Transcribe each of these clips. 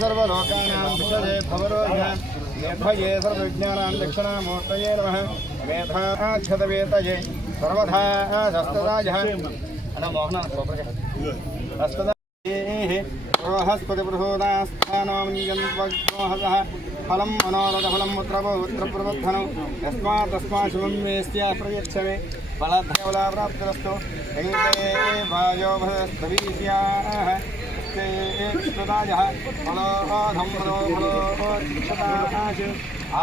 सर्वलोकानां विषये भवरोधः निर्भये सर्वविज्ञानां दक्षिणामूर्तये नमः मेधाक्षतवेतये सर्वथा शस्त्रराजः बृहस्पतिप्रसूदास्थानोहसः फलं मनोरथफलं पुत्रप्रवर्धनं यस्मात् तस्मात् शुभं वेस्त्या प्रयच्छवे फलधवलाप्राप्तिरस्तु वायो भस्तवीस्याः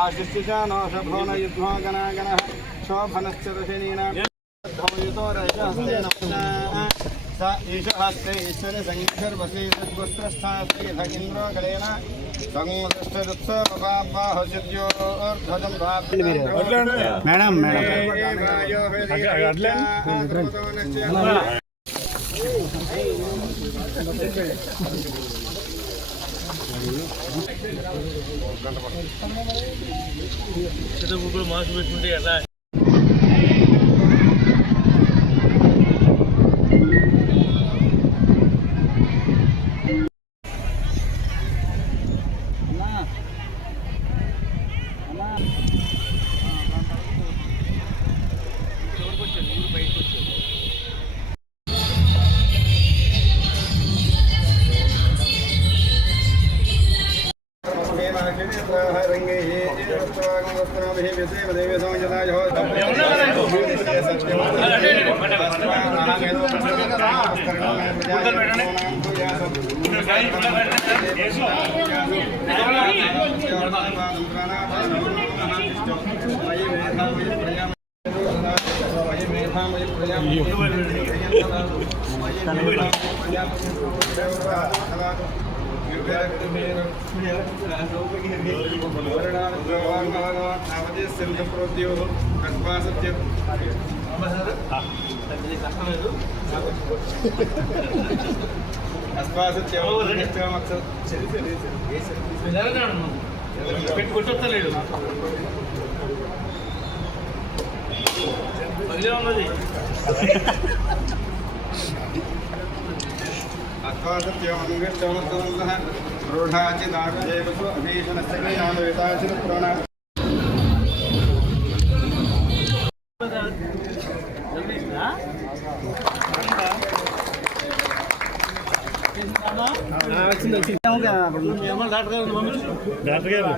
आशिष्टिच नो शोन युद्धो गणागणः शोभनश्च दशनीनां स ईशहस्ते ईश्वरसङ्घर्वसे सद्वस्त्रस्थास्ते इन्द्रो गणेन संवत्सरत्सवबाहुसिद्योर्ध्वजं मैडम మాస్క్ పెట్టుకుంటే ఎలా పెట్టుకుంటలేదు డాక్టర్ గారు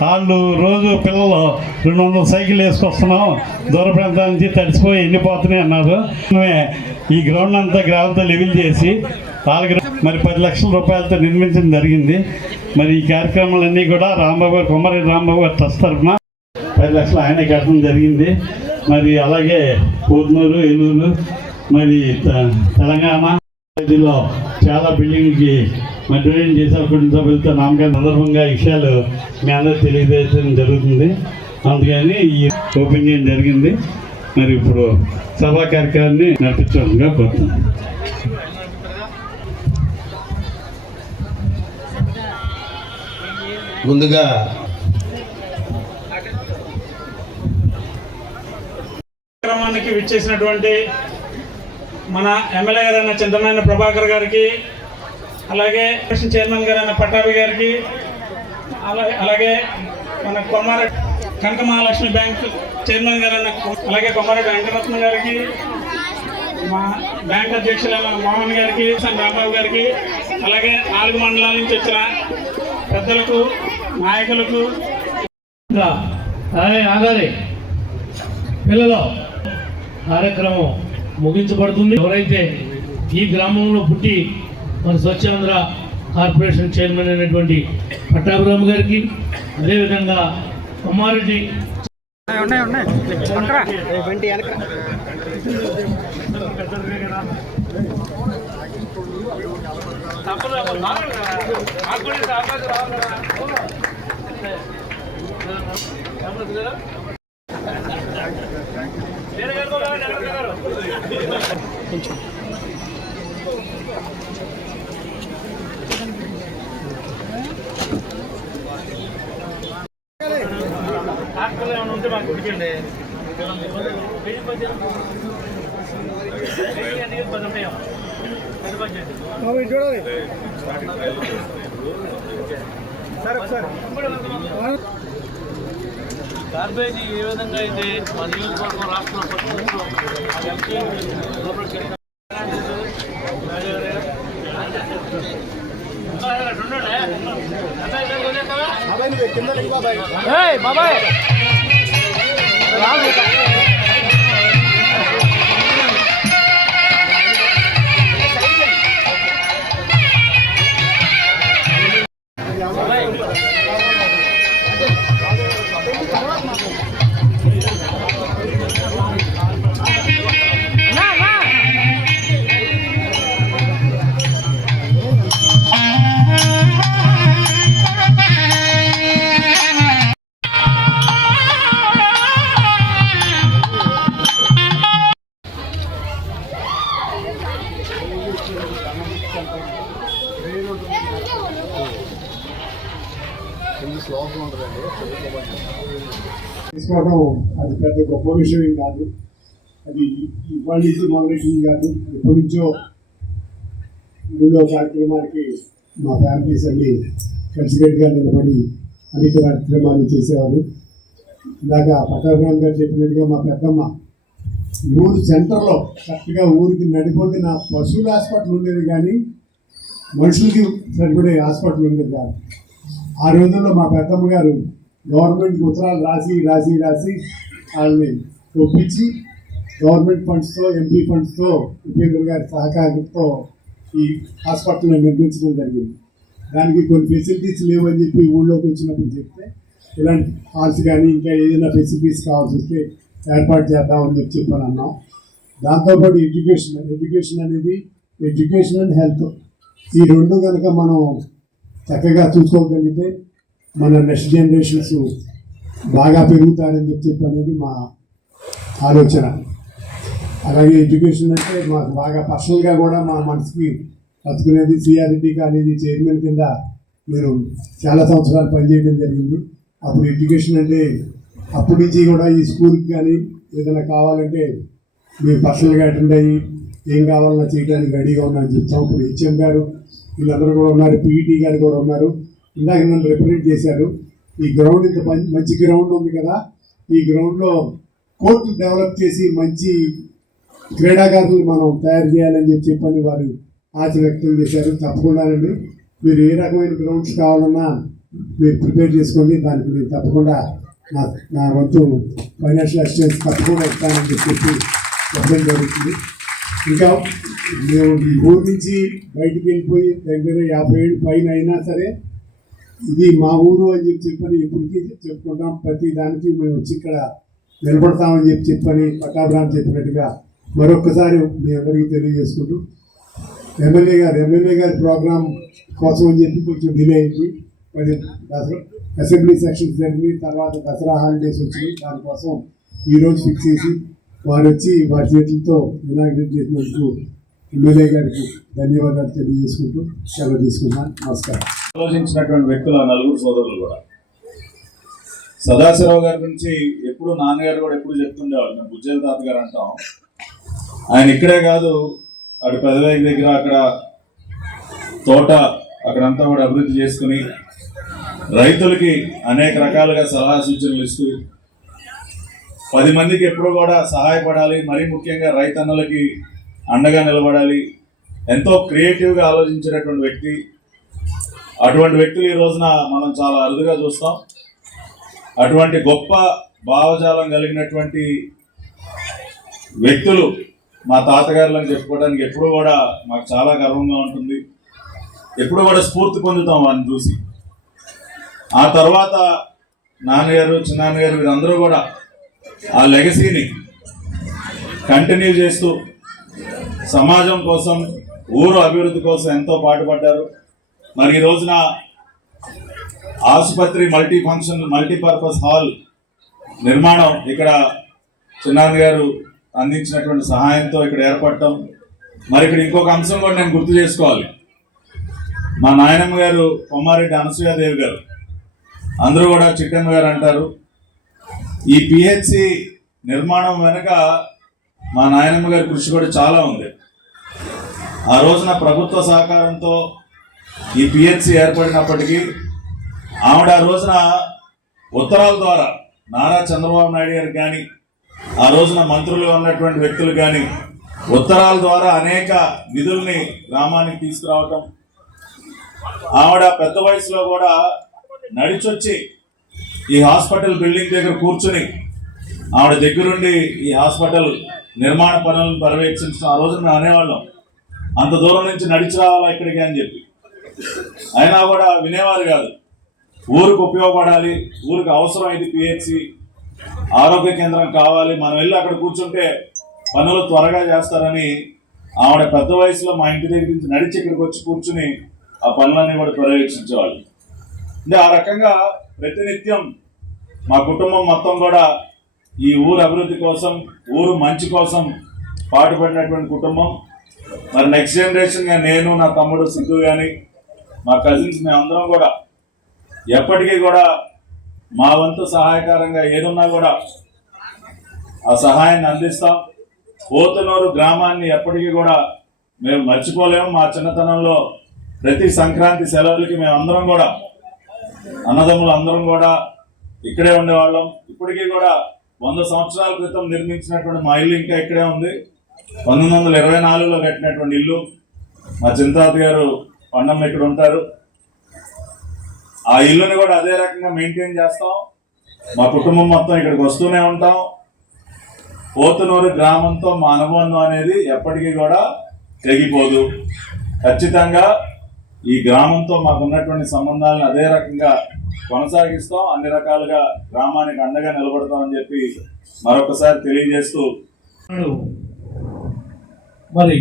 వాళ్ళు రోజు పిల్లలు 200 సైకిల్ వేసుకొస్తున్నాం దూర ప్రాంతాల నుంచి తడిసిపోయి ఎండిపోతున్నాయి అన్నారు. ఈ గ్రౌండ్ అంతా గ్రామంతో లెవెల్ చేసి వాళ్ళకి మరి 10 లక్షల రూపాయలతో నిర్మించడం జరిగింది. మరి ఈ కార్యక్రమాలన్నీ కూడా రాంబాబు గారు కొమ్మరెడ్డి రాంబాబు గారు ట్రస్ట్ తరఫున 10 లక్షలు ఆయన కట్టడం జరిగింది. మరి అలాగే పూర్నూరు ఏలూరు మరి తెలంగాణ లో చాలా బిల్డింగ్కి మరి డొనేట్ చేసే కుటుంబ సభ్యులతో నామకరణ సందర్భంగా విషయాలు మీ అందరూ తెలియజేయడం జరుగుతుంది. అందుకని ఈ ఓపెన్ చేయడం జరిగింది. మరి ఇప్పుడు సభా కార్యక్రమాన్ని నడిపించడంగా కోరుతున్నాను. ముందుగా కార్యక్రమానికి విచ్చేసినటువంటి మన ఎమ్మెల్యే గారైన చింతమనేని ప్రభాకర్ గారికి, అలాగే చైర్మన్ గారైన పట్టాభి గారికి, అలాగే మన కొమ్మారెడ్డి కనక మహాలక్ష్మి బ్యాంక్ చైర్మన్ గారైన అలాగే కొమ్మారెడ్డి వెంకటరత్న గారికి, మా బ్యాంక్ అధ్యక్షులైన మోహన్ గారికి రాంబాబు గారికి, అలాగే 4 మండలాల నుంచి వచ్చిన పెద్దలకు, నాయకులకు ఆగాలి. పిల్లలు కార్యక్రమం ముగించబడుతుంది. ఎవరైతే ఈ గ్రామంలో పుట్టి మన స్వచ్ఛాంధ్ర కార్పొరేషన్ చైర్మన్ అయినటువంటి పట్టాభిరామ్ గారికి, అదేవిధంగా కుమారెడ్డి ఉంటే మాకు కుడికండి గార్బేజ్ ఏ విధంగా అయితే మా నియోజకవర్గం రాష్ట్రంలో బాబాయ్ తీసుకోవడం అది పెద్ద గొప్ప విషయం ఏం కాదు. అది ఇవాళ నుంచి మొదలెట్టింది కాదు. ఎప్పటి నుంచో ఊళ్ళో కార్యక్రమాలకి మా ఫ్యామిలీస్ అన్ని కలిసికట్టుగా నిలబడి అనేక కార్యక్రమాలు చేసేవారు. ఇందాక పట్టాభిరామ్ గారు చెప్పినట్టుగా మా పెద్దమ్మ ఊరు సెంటర్లో కరెక్ట్గా ఊరికి నడిపొడ్డిన పశువుల హాస్పిటల్ ఉండేది, కానీ మనుషులకి సరిపడే హాస్పిటల్ ఉండేది కాదు. ఆ రోజుల్లో మా పెద్దమ్మ గారు గవర్నమెంట్కి ఉత్తరాలు రాసి రాసి రాసి వాళ్ళని ఒప్పించి గవర్నమెంట్ ఫండ్స్తో, ఎంపీ ఫండ్స్తో, ఉపేంద్ర గారి సహకారంతో ఈ హాస్పిటల్ని నిర్మించడం జరిగింది. దానికి కొన్ని ఫెసిలిటీస్ లేవని చెప్పి ఊళ్ళోకి వచ్చినప్పుడు చెప్తే, ఇలాంటి హాల్స్ కానీ ఇంకా ఏదైనా ఫెసిలిటీస్ కావాల్సి వస్తే ఏర్పాటు చేద్దామని చెప్పని అన్నాం. దాంతోపాటు ఎడ్యుకేషన్ అనేది ఎడ్యుకేషన్ అండ్ హెల్త్, ఈ రెండు కనుక మనం చక్కగా చూసుకోగలిగితే మన నెక్స్ట్ జనరేషన్స్ బాగా పెరుగుతారని చెప్పి అనేది మా ఆలోచన. అలాగే ఎడ్యుకేషన్ అంటే మాకు బాగా పర్సనల్గా కూడా మా మనసుకి బతుకునేది. సిఆర్డి కాలేజీ చైర్మన్ కింద నేను చాలా సంవత్సరాలు పనిచేయడం జరిగింది. అప్పుడు ఎడ్యుకేషన్ అంటే అప్పటి నుంచి కూడా ఈ స్కూల్కి కానీ ఏదైనా కావాలంటే మేము పర్సనల్గా అటెండ్ అయ్యి ఏం కావాలన్నా చేయడానికి రెడీగా ఉన్నామని చెప్తాం. ఇప్పుడు హెచ్ఎం గారు వీళ్ళందరూ కూడా ఉన్నారు, పీఈటీ గారు కూడా ఉన్నారు. ఇందాక నన్ను రిప్రజెంట్ చేశారు. ఈ గ్రౌండ్ ఇంత మంచి గ్రౌండ్ ఉంది కదా, ఈ గ్రౌండ్లో కోర్టు డెవలప్ చేసి మంచి క్రీడాకారులు మనం తయారు చేయాలని చెప్పని వారు ఆశ వ్యక్తం చేశారు. తప్పకుండానండి, మీరు ఏ రకమైన గ్రౌండ్స్ కావాలన్నా మీరు ప్రిపేర్ చేసుకోండి. దానికి నేను తప్పకుండా నా వంతు ఫైనాన్షియల్ అసిస్టెన్స్ తప్పకుండా ఇస్తానని చెప్పి చెప్పడం జరుగుతుంది. ఇంకా మేము ఈ ఊరు నుంచి బయటికి వెళ్ళిపోయి దగ్గర 50 ఏళ్ళు పైన అయినా సరే ఇది మా ఊరు అని చెప్పని ఇప్పటికీ చెప్పుకుంటాం. ప్రతి దానికి మేము వచ్చి ఇక్కడ నిలబడతామని చెప్పని పట్టాభిరామ్ చెప్పినట్టుగా మరొక్కసారి మీ అందరికీ తెలియజేసుకుంటూ, ఎమ్మెల్యే గారి ప్రోగ్రాం కోసం అని చెప్పి కొంచెం డిలే అయింది. మరి అసెంబ్లీ సెక్షన్స్ జరిగి తర్వాత దసరా హాలిడేస్ వచ్చినాయి. దానికోసం ఈరోజు ఫిక్స్ చేసి వారు వచ్చి వారి చేతులతో ఇనాగ్రేట్ చేసినందుకు ఎమ్మెల్యే గారికి ధన్యవాదాలు తెలియజేసుకుంటూ సెలవు తీసుకున్నాను. నమస్కారం. ఆలోచించినటువంటి వ్యక్తులు ఆ నలుగురు సోదరులు కూడా సదాశివరావు గారి గురించి ఎప్పుడు నాన్నగారు కూడా ఎప్పుడు చెప్తుండేవాళ్ళు. మేము బుజ్జల తాత గారు అంటాం. ఆయన ఇక్కడే కాదు, అటు పెదవేగి దగ్గర అక్కడ తోట అక్కడంతా కూడా అభివృద్ధి చేసుకుని రైతులకి అనేక రకాలుగా సలహా సూచనలు ఇస్తూ 10 మందికి ఎప్పుడు కూడా సహాయపడాలి, మరీ ముఖ్యంగా రైతన్నలకి అండగా నిలబడాలి. ఎంతో క్రియేటివ్గా ఆలోచించినటువంటి వ్యక్తి. అటువంటి వ్యక్తులు ఈ రోజున మనం చాలా అరుదుగా చూస్తాం. అటువంటి గొప్ప భావజాలం కలిగినటువంటి వ్యక్తులు మా తాతగారులను చెప్పుకోవడానికి ఎప్పుడూ కూడా మాకు చాలా గర్వంగా ఉంటుంది. ఎప్పుడు కూడా స్ఫూర్తి పొందుతాం వారిని చూసి. ఆ తర్వాత నాన్నగారు, చిన్నాన్నగారు వీరందరూ కూడా ఆ లెగసీని కంటిన్యూ చేస్తూ సమాజం కోసం, ఊరు అభివృద్ధి కోసం ఎంతో పాటుపడ్డారు. మరి ఈ రోజున ఆసుపత్రి మల్టీపర్పస్ హాల్ నిర్మాణం ఇక్కడ చిన్నాన్న గారు అందించినటువంటి సహాయంతో ఇక్కడ ఏర్పడటం. మరి ఇక్కడ ఇంకొక అంశం కూడా నేను గుర్తు చేసుకోవాలి. మా నాయనమ్మ గారు కొమ్మారెడ్డి అనసూయాదేవి గారు, అందరూ కూడా చిట్టమ్మ గారు అంటారు. ఈ పిహెచ్సి నిర్మాణం వెనుక మా నాయనమ్మ గారి కృషి కూడా చాలా ఉంది. ఆ రోజున ప్రభుత్వ సహకారంతో ఈ పిహెచ్సి ఏర్పడినప్పటికీ ఆవిడ ఆ రోజున ఉత్తరాల ద్వారా నారా చంద్రబాబు నాయుడు గారికి కానీ, ఆ రోజున మంత్రులు ఉన్నటువంటి వ్యక్తులు కానీ ఉత్తరాల ద్వారా అనేక నిధుల్ని గ్రామానికి తీసుకురావటం. ఆవిడ పెద్ద వయసులో కూడా నడిచొచ్చి ఈ హాస్పిటల్ బిల్డింగ్ దగ్గర కూర్చుని ఆవిడ దగ్గరుండి ఈ హాస్పిటల్ నిర్మాణ పనులను పర్యవేక్షించడం. ఆ రోజున మేము అనేవాళ్ళం, అంత దూరం నుంచి నడిచి రావాలా ఇక్కడికి అని చెప్పి. అయినా కూడా వినేవారు కాదు. ఊరికి ఉపయోగపడాలి, ఊరికి అవసరం ఇది పిహెచ్సి, ఆరోగ్య కేంద్రం కావాలి, మనం వెళ్ళి అక్కడ కూర్చుంటే పనులు త్వరగా చేస్తారని ఆవిడ పెద్ద వయసులో మా ఇంటి దగ్గర నుంచి నడిచి ఇక్కడికి వచ్చి కూర్చుని ఆ పనులన్నీ కూడా పర్యవేక్షించేవాళ్ళు. అంటే ఆ రకంగా ప్రతినిత్యం మా కుటుంబం మొత్తం కూడా ఈ ఊరు అభివృద్ధి కోసం, ఊరు మంచి కోసం పాటుపడినటువంటి కుటుంబం. మరి నెక్స్ట్ జనరేషన్గా నేను, నా తమ్ముడు సిద్ధు కానీ, మా కజిన్స్ మేమందరం కూడా ఎప్పటికీ కూడా మా వంతు సహాయకారంగా ఏదున్నా కూడా ఆ సహాయాన్ని అందిస్తాం. పోతునూరు గ్రామాన్ని ఎప్పటికీ కూడా మేము మర్చిపోలేము. మా చిన్నతనంలో ప్రతి సంక్రాంతి సెలవులకి మేమందరం కూడా, అన్నదమ్ములు అందరం కూడా ఇక్కడే ఉండేవాళ్ళం. ఇప్పటికీ కూడా 100 సంవత్సరాల క్రితం నిర్మించినటువంటి మా ఇల్లు ఇంకా ఇక్కడే ఉంది. 1924లో కట్టినటువంటి ఇల్లు. మా చింతాత గారు పండమ్మ ఇక్కడ ఉంటారు. ఆ ఇల్లుని కూడా అదే రకంగా మెయింటైన్ చేస్తాం. మా కుటుంబం మొత్తం ఇక్కడికి వస్తూనే ఉంటాం. పోతునూరు గ్రామంతో మా అనుబంధం అనేది ఎప్పటికీ కూడా తెగిపోదు. ఖచ్చితంగా ఈ గ్రామంతో మాకున్నటువంటి సంబంధాలను అదే రకంగా కొనసాగిస్తాం. అన్ని రకాలుగా గ్రామానికి అండగా నిలబడతామని చెప్పి మరొకసారి తెలియజేస్తూ, మరి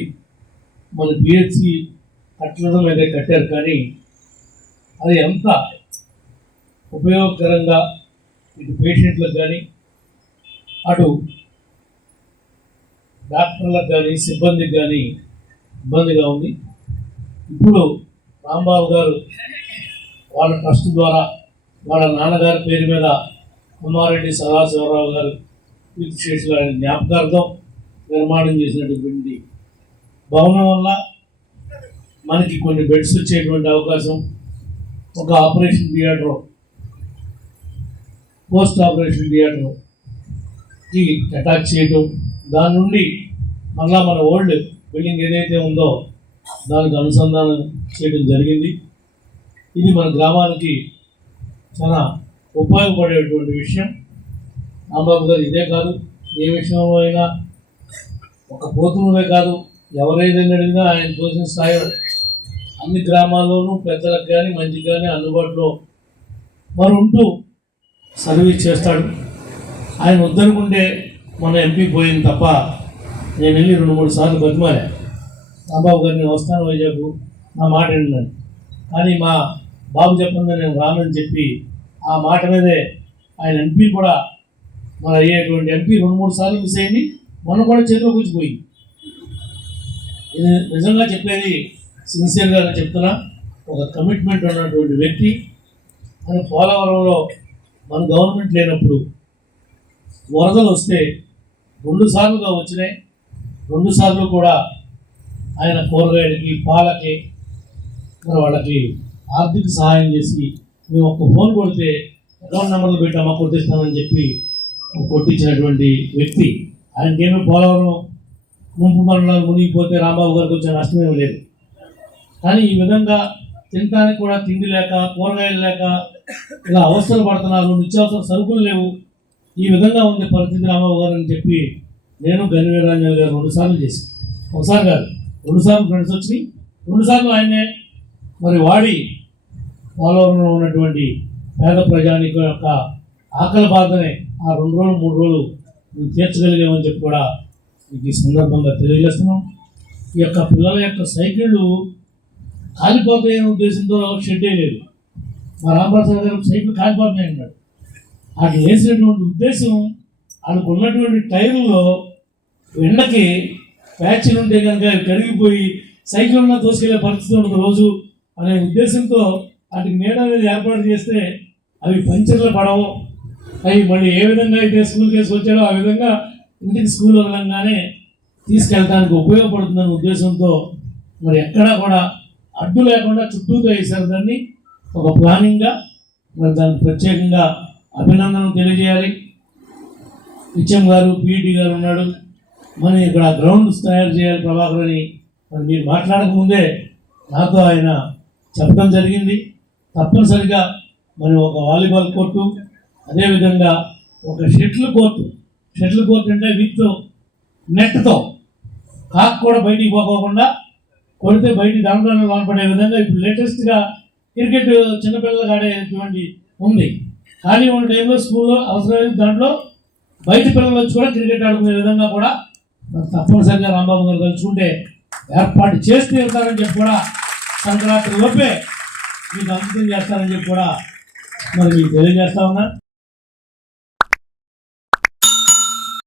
మన పిహెచ్సి కట్టడం అయితే కట్టారు, కానీ అది ఎంత ఉపయోగకరంగా ఇటు పేషెంట్లకు కానీ, అటు డాక్టర్లకు కానీ, సిబ్బందికి కానీ ఇబ్బందిగా ఉంది. ఇప్పుడు రాంబాబు గారు వాళ్ళ ట్రస్ట్ ద్వారా వాళ్ళ నాన్నగారి పేరు మీద కొమ్మారెడ్డి సదాశివరావు గారు కీర్తిశేషుల జ్ఞాపకార్థం నిర్మాణం చేసినటువంటి భవనం వల్ల మనకి కొన్ని బెడ్స్ వచ్చేటువంటి అవకాశం, ఒక ఆపరేషన్ థియేటర్, పోస్ట్ ఆపరేషన్ థియేటర్కి అటాచ్ చేయడం, దాని నుండి మళ్ళా మన ఓల్డ్ బిల్డింగ్ ఏదైతే ఉందో దానికి అనుసంధానం చేయడం జరిగింది. ఇది మన గ్రామానికి చాలా ఉపయోగపడేటువంటి విషయం. రాంబాబు గారు ఇదే కాదు, ఏ విషయంలో అయినా ఒక పోతునులే కాదు, ఎవరైనా అడిగినా ఆయన తోసిన స్థాయి అన్ని గ్రామాల్లోనూ పెద్దలకు కానీ మంచికి కానీ అందుబాటులో మరి ఉంటూ సర్వీస్ చేస్తాడు. ఆయన వద్దనుకుంటే మన ఎంపీ పోయింది తప్ప, నేను వెళ్ళి 2-3 సార్లు బతిమాలే రాంబాబు గారిని వస్తాను వైజాగ్, నా మాట ఏంటండి, కానీ మా బాబు చెప్పింది నేను రానని చెప్పి ఆ మాట మీదే ఆయన ఎంపీ కూడా మరి అయ్యేటువంటి ఎంపీ 2-3 సార్లు మిస్ అయింది. మొన్న కూడా చేతిలో కూర్చిపోయింది. ఇది నిజంగా చెప్పేది సిన్సియర్గా చెప్తున్నా. ఒక కమిట్మెంట్ ఉన్నటువంటి వ్యక్తి. అని పోలవరంలో మన గవర్నమెంట్ లేనప్పుడు వరదలు వస్తే 2 సార్లుగా వచ్చినాయి. 2 సార్లు కూడా ఆయన కూరగాయలకి, పాలకి మరి వాళ్ళకి ఆర్థిక సహాయం చేసి, మేము ఒక్క ఫోన్ కొడితే అకౌంట్ నెంబర్లు పెట్టామా కొట్టిస్తామని చెప్పి కొట్టించినటువంటి వ్యక్తి. ఆయనకేమీ పోలవరం ముంపు మండలాలు మునిగిపోతే రాంబాబు గారికి వచ్చే నష్టమేమి లేదు. కానీ ఈ విధంగా తినడానికి కూడా తిండి లేక, కూరగాయలు లేక ఇలా అవస్థలు పడుతున్నారు, నిత్యావసర సరుకులు లేవు, ఈ విధంగా ఉంది పరిస్థితి రాంబాబు గారు అని చెప్పి నేను గనివీరాంజన్ గారు 2 సార్లు చేశాను. ఒకసారి కాదు, 2 సార్లు ఫ్రెండ్స్ వచ్చి 2 సార్లు ఆయనే మరి వాడి పోలవరంలో ఉన్నటువంటి పేద ప్రజానికం యొక్క ఆకలి బాధనే ఆ 2 రోజులు 3 రోజులు మేము తీర్చగలిగామని చెప్పి కూడా మీకు ఈ సందర్భంగా తెలియజేస్తున్నాం. ఈ యొక్క పిల్లల యొక్క సైకిళ్ళు కాలిపోతాయనే ఉద్దేశంతో షెడ్ వేయలేదు. మా రామప్రసాద్ గారు సైకిల్ కాలిపోతున్నాయి అన్నాడు. అది వేసినటువంటి ఉద్దేశం వాళ్ళకు ఉన్నటువంటి టైర్లలో ఎండకి ప్యాచ్లు ఉంటే కనుక కరిగిపోయి సైకిల్ ఉన్న తోసుకెళ్ళే పరిస్థితి ఉండదు రోజు అనే ఉద్దేశంతో వాటికి నీడ అనేది ఏర్పాటు చేస్తే అవి పంచర్లు పడవు, అవి మళ్ళీ ఏ విధంగా అయితే స్కూల్కి వేసుకొచ్చాడో ఆ విధంగా ఇంటికి స్కూల్ వదలంగానే తీసుకెళ్ళడానికి ఉపయోగపడుతుందనే ఉద్దేశంతో మరి ఎక్కడా కూడా అడ్డు లేకుండా చుట్టూతో వేశారు దాన్ని. ఒక ప్లానింగ్గా మరి దానికి ప్రత్యేకంగా అభినందనలు తెలియజేయాలి. హెచ్ఎం గారు, పీఈటీ గారు ఉన్నాడు, మరి ఇక్కడ గ్రౌండ్ తయారు చేయాలి ప్రభాకర్ అని మరి మీరు మాట్లాడకముందే నాతో ఆయన చెప్పడం జరిగింది. తప్పనిసరిగా మరి ఒక వాలీబాల్ కోర్టు, అదేవిధంగా ఒక షటిల్ కోర్టు అంటే విత్ నెట్తో కాక్ కూడా బయటికి పోకోకుండా కొడితే బయటికి దాంట్లోనే లోనపడే విధంగా ఇప్పుడు లేటెస్ట్గా క్రికెట్ చిన్నపిల్లలకు ఆడేటువంటి ఉంది. ఖాళీ ఉన్న టైంలో స్కూల్లో అవసరమైన దాంట్లో బయట పిల్లలు వచ్చి కూడా క్రికెట్ ఆడుకునే విధంగా కూడా తప్పనిసరిగా రాంబాబు గారు కలుసుకుంటే ఏర్పాటు చేసి వెళ్తారని చెప్పి కూడా సంక్రాంతి లోపే మీకు అంకితం చేస్తారని చెప్పి కూడా మరి మీకు తెలియజేస్తా ఉన్నా.